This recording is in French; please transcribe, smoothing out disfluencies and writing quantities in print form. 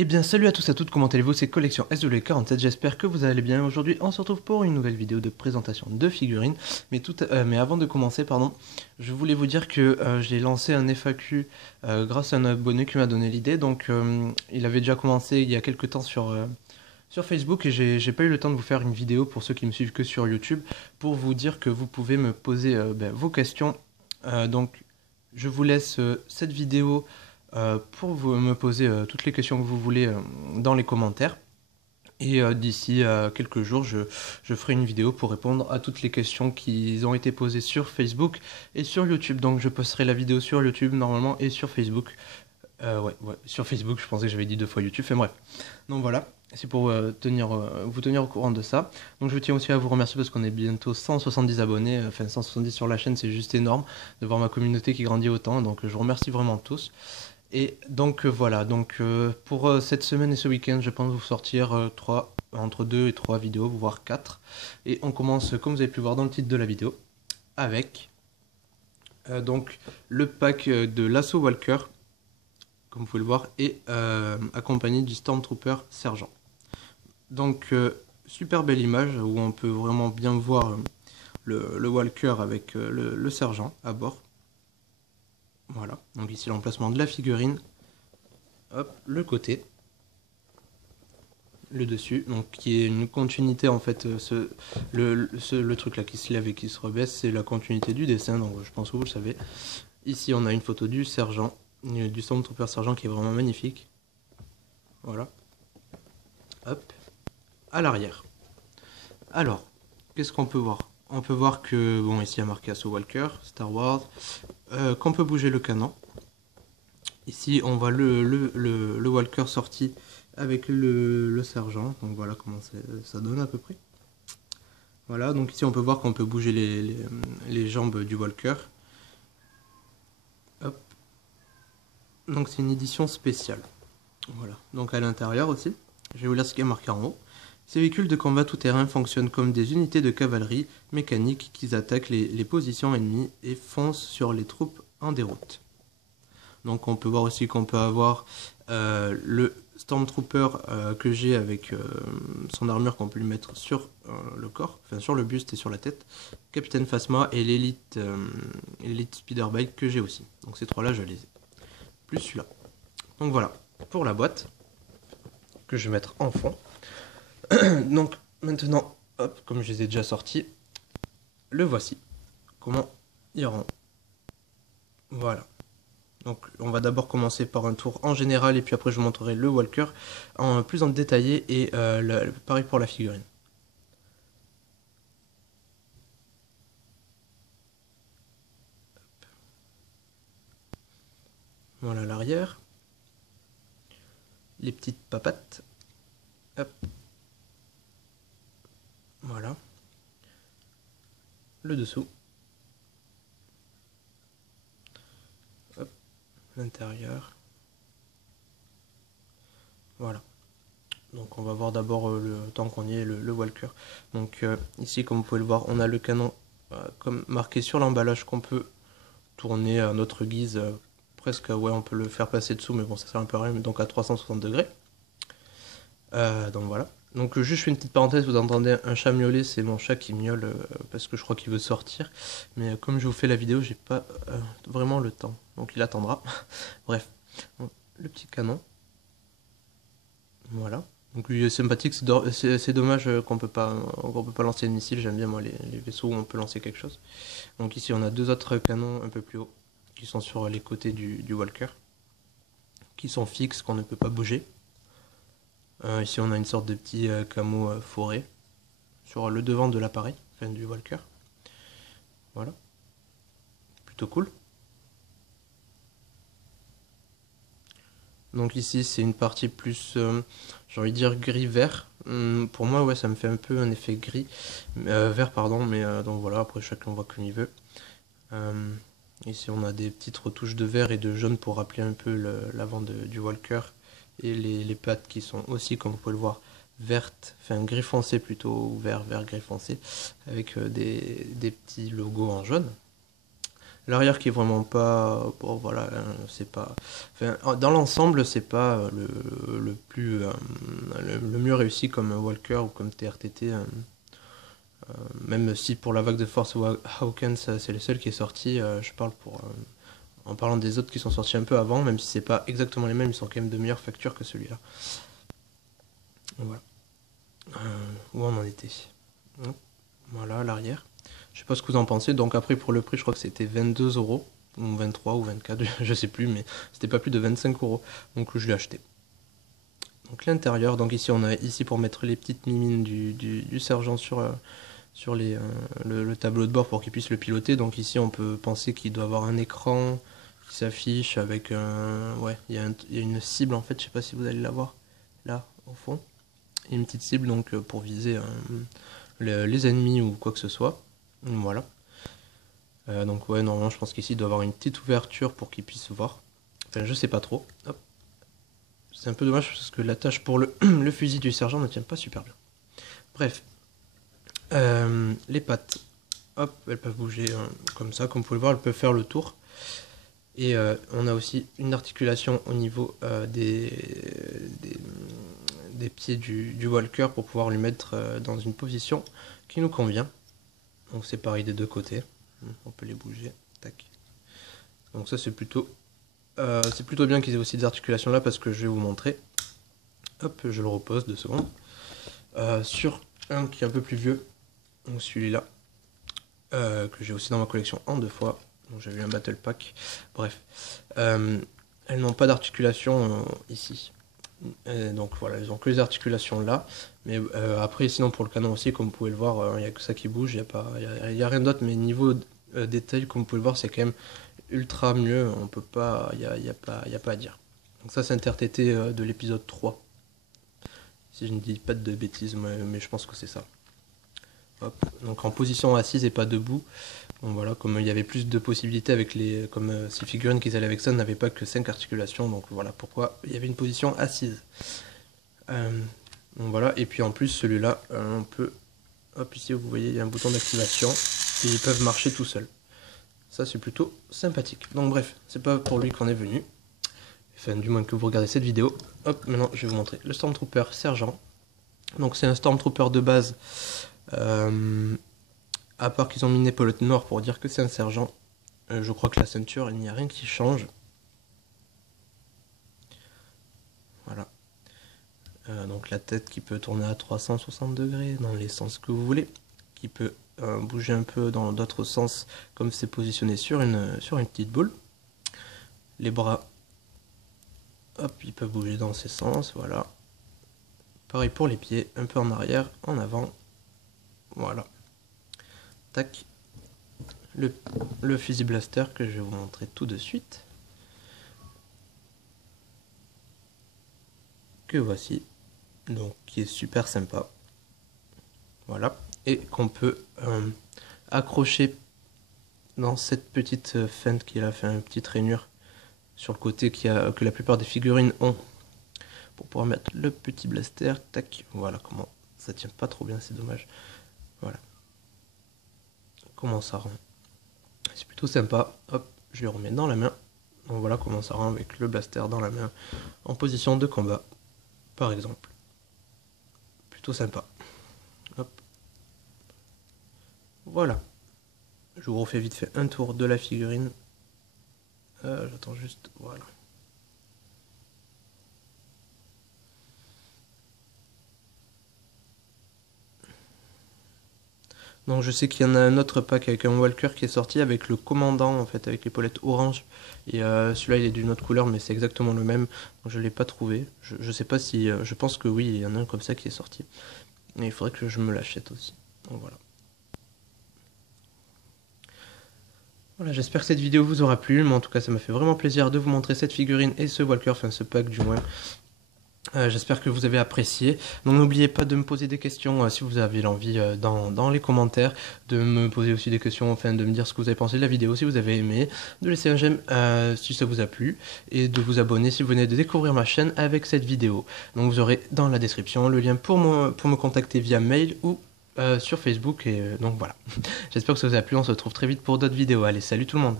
Eh bien salut à tous et à toutes, comment allez-vous? C'est Collection SW47, j'espère que vous allez bien. Aujourd'hui on se retrouve pour une nouvelle vidéo de présentation de figurines. Mais avant de commencer, pardon, je voulais vous dire que j'ai lancé un FAQ grâce à un abonné qui m'a donné l'idée. Donc il avait déjà commencé il y a quelques temps sur Facebook et j'ai pas eu le temps de vous faire une vidéo pour ceux qui me suivent que sur YouTube pour vous dire que vous pouvez me poser vos questions. Donc je vous laisse cette vidéo pour vous me poser toutes les questions que vous voulez dans les commentaires. Et d'ici quelques jours, je ferai une vidéo pour répondre à toutes les questions qui ont été posées sur Facebook et sur YouTube. Donc je posterai la vidéo sur YouTube normalement et sur Facebook. Ouais, sur Facebook, je pensais que j'avais dit 2 fois YouTube, enfin bref. Donc voilà, c'est pour vous tenir au courant de ça. Donc je tiens aussi à vous remercier parce qu'on est bientôt 170 abonnés, enfin 170 sur la chaîne, c'est juste énorme de voir ma communauté qui grandit autant. Donc je vous remercie vraiment tous. Et donc voilà, pour cette semaine et ce week-end, je pense vous sortir entre 2 et 3 vidéos, voire 4. Et on commence, comme vous avez pu voir dans le titre de la vidéo, avec donc le pack de l'Assaut Walker, comme vous pouvez le voir, et accompagné du Stormtrooper Sergent. Donc super belle image où on peut vraiment bien voir le Walker avec le Sergent à bord. Voilà, donc ici l'emplacement de la figurine. Hop, le côté, le dessus, donc qui est une continuité en fait, le truc là qui se lève et qui se rebaisse, c'est la continuité du dessin, donc je pense que vous le savez. Ici on a une photo du sergent, du Stormtrooper sergent qui est vraiment magnifique. Voilà. Hop, à l'arrière. Alors, qu'est-ce qu'on peut voir? On peut voir que, bon, ici il y a marqué Assaut Walker, Star Wars, qu'on peut bouger le canon. Ici on voit le Walker sorti avec le sergent, donc voilà comment ça donne à peu près. Voilà, donc ici on peut voir qu'on peut bouger les jambes du Walker. Hop. Donc c'est une édition spéciale. Voilà, donc à l'intérieur aussi, je vais vous lire ce qui est marqué en haut. Ces véhicules de combat tout-terrain fonctionnent comme des unités de cavalerie mécanique qui attaquent les positions ennemies et foncent sur les troupes en déroute. Donc on peut voir aussi qu'on peut avoir le Stormtrooper que j'ai avec son armure qu'on peut lui mettre sur le corps, enfin sur le buste et sur la tête, Capitaine Phasma et l'élite Speederbike que j'ai aussi. Donc ces trois là je les ai. Plus celui-là. Donc voilà, pour la boîte, que je vais mettre en fond. Donc maintenant, hop, comme je les ai déjà sortis, le voici. Comment il rend. Voilà. Donc on va d'abord commencer par un tour en général et puis après je vous montrerai le Walker plus en détaillé et pareil pour la figurine. Voilà l'arrière. Les petites papates. Hop. Voilà. Le dessous. Hop. L'intérieur. Voilà. Donc on va voir d'abord le temps qu'on y est, le Walker. Donc ici comme vous pouvez le voir, on a le canon comme marqué sur l'emballage qu'on peut tourner à notre guise. Presque, ouais, on peut le faire passer dessous, mais bon, ça sert un peu à rien, mais donc à 360 degrés. Donc voilà. Donc juste je fais une petite parenthèse, vous entendez un chat miauler, c'est mon chat qui miaule parce que je crois qu'il veut sortir. Mais comme je vous fais la vidéo, j'ai pas vraiment le temps, donc il attendra. Bref, donc, le petit canon. Voilà. Donc lui est sympathique, c'est dommage qu'on peut pas lancer de missile, j'aime bien moi les vaisseaux où on peut lancer quelque chose. Donc ici on a deux autres canons un peu plus haut qui sont sur les côtés du Walker, qui sont fixes, qu'on ne peut pas bouger. Ici on a une sorte de petit camo forêt sur le devant de l'appareil, enfin du Walker. Voilà. Plutôt cool. Donc ici c'est une partie plus, j'ai envie de dire gris-vert. Pour moi ouais ça me fait un peu un effet gris, vert pardon, mais donc voilà, après chacun voit comme il veut. Ici on a des petites retouches de vert et de jaune pour rappeler un peu l'avant du Walker. Et les pattes qui sont aussi, comme vous pouvez le voir, vertes, enfin gris foncé plutôt, ou vert gris foncé, avec des petits logos en jaune. L'arrière qui est vraiment pas... Bon voilà, hein, c'est pas... Enfin, dans l'ensemble, c'est pas le plus... le mieux réussi comme Walker ou comme TRTT. Même si pour la vague de Force Awakens, c'est le seul qui est sorti, je parle pour... en parlant des autres qui sont sortis un peu avant, même si c'est pas exactement les mêmes, ils sont quand même de meilleure facture que celui-là. Voilà. Où on en était. Voilà, l'arrière. Je sais pas ce que vous en pensez. Donc après, pour le prix, je crois que c'était 22 euros, ou 23 ou 24, je sais plus, mais c'était pas plus de 25 euros. Donc je l'ai acheté. Donc l'intérieur, donc ici on a ici pour mettre les petites mimines du sergent sur le tableau de bord pour qu'il puisse le piloter. Donc ici on peut penser qu'il doit avoir un écran qui s'affiche avec ouais, il y a une cible en fait, je sais pas si vous allez la voir là au fond. Il y a une petite cible donc pour viser les ennemis ou quoi que ce soit. Voilà. Donc ouais, normalement je pense qu'ici il doit avoir une petite ouverture pour qu'il puisse voir. Enfin je sais pas trop. Hop. C'est un peu dommage parce que l'attache pour le fusil du sergent ne tient pas super bien. Bref. Les pattes. Hop, elles peuvent bouger comme ça, comme vous pouvez le voir, elles peuvent faire le tour. Et on a aussi une articulation au niveau des pieds du walker pour pouvoir lui mettre dans une position qui nous convient. Donc c'est pareil des deux côtés. On peut les bouger. Tac. Donc ça c'est plutôt bien qu'ils aient aussi des articulations là parce que je vais vous montrer. Hop, je le repose 2 secondes. Sur un qui est un peu plus vieux, donc celui-là, que j'ai aussi dans ma collection en 2 fois. Donc j'avais eu un battle pack. Bref. Elles n'ont pas d'articulation ici. Donc voilà, ils ont que les articulations là. Mais après, sinon pour le canon aussi, comme vous pouvez le voir, il n'y a que ça qui bouge. Il n'y a rien d'autre. Mais niveau détail, comme vous pouvez le voir, c'est quand même ultra mieux. On peut pas, il n'y a pas à dire. Donc ça, c'est un TRTT de l'épisode 3. Si je ne dis pas de bêtises, mais je pense que c'est ça. Hop. Donc en position assise et pas debout. Donc voilà, comme il y avait plus de possibilités avec comme ces figurines qu'ils allaient avec ça n'avaient pas que 5 articulations, donc voilà pourquoi il y avait une position assise. Donc voilà, et puis en plus celui-là, on peut, hop ici vous voyez il y a un bouton d'activation et ils peuvent marcher tout seuls. Ça c'est plutôt sympathique. Donc bref, c'est pas pour lui qu'on est venu. Enfin du moins que vous regardez cette vidéo. Hop, maintenant je vais vous montrer le Stormtrooper Sergent. Donc c'est un Stormtrooper de base. À part qu'ils ont mis une épaulette noire pour dire que c'est un sergent. Je crois que la ceinture, il n'y a rien qui change. Voilà. Donc la tête qui peut tourner à 360 degrés dans les sens que vous voulez. Qui peut bouger un peu dans d'autres sens comme c'est positionné sur une petite boule. Les bras, hop, ils peuvent bouger dans ces sens, voilà. Pareil pour les pieds, un peu en arrière, en avant. Voilà. Tac. Le fusil blaster que je vais vous montrer tout de suite. Que voici. Donc qui est super sympa. Voilà. Et qu'on peut accrocher dans cette petite fente qui a fait une petite rainure sur le côté que la plupart des figurines ont. Pour pouvoir mettre le petit blaster. Tac. Voilà comment ça tient pas trop bien, c'est dommage. Voilà. Comment ça rend. C'est plutôt sympa. Hop, je le remets dans la main. Donc voilà comment ça rend avec le blaster dans la main en position de combat, par exemple. Plutôt sympa. Hop. Voilà. Je vous refais vite fait un tour de la figurine. J'attends juste. Voilà. Donc je sais qu'il y en a un autre pack avec un Walker qui est sorti avec le commandant en fait avec l'épaulette orange et celui-là il est d'une autre couleur mais c'est exactement le même donc je l'ai pas trouvé. Je sais pas si je pense que oui il y en a un comme ça qui est sorti et il faudrait que je me l'achète aussi. Donc voilà. Voilà, j'espère que cette vidéo vous aura plu, mais en tout cas ça m'a fait vraiment plaisir de vous montrer cette figurine et ce Walker, enfin ce pack du moins. J'espère que vous avez apprécié. Donc n'oubliez pas de me poser des questions si vous avez l'envie dans les commentaires, de me poser aussi des questions, enfin de me dire ce que vous avez pensé de la vidéo, si vous avez aimé, de laisser un j'aime si ça vous a plu, et de vous abonner si vous venez de découvrir ma chaîne avec cette vidéo. Donc vous aurez dans la description le lien pour me contacter via mail ou sur Facebook, et donc voilà. J'espère que ça vous a plu, on se retrouve très vite pour d'autres vidéos. Allez, salut tout le monde!